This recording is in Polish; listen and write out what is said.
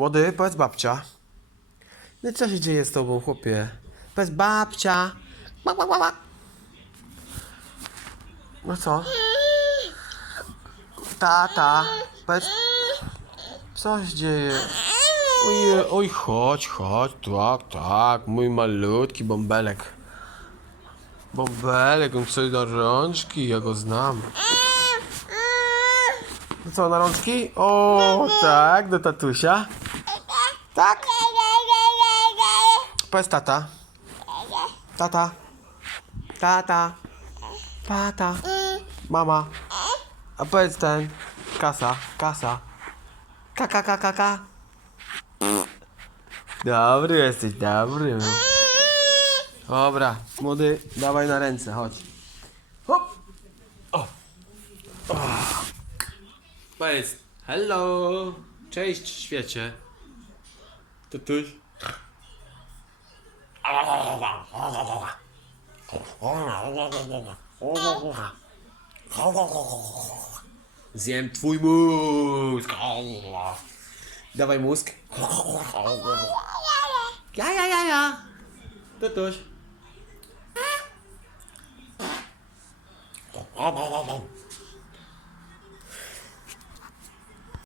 Młody, powiedz babcia. No co się dzieje z tobą, chłopie? Powiedz babcia. No co? Tata. Powiedz... Co się dzieje? Oj, oj, chodź, tak, mój malutki bąbelek. Bąbelek, on chce na rączki, ja go znam. No co, na rączki? O, tak, do tatusia. Tak? Powiedz tata. Tata. Tata. Tata. Mama. A powiedz ten. Kasa. Kaka. Dobry jesteś, dobry. Dobra, młody, dawaj na ręce, chodź. Hop. O. Powiedz, hello. Cześć, świecie. Tutuś. Zjem twój mózg. Dawaj mózg. Ja. Tutuś.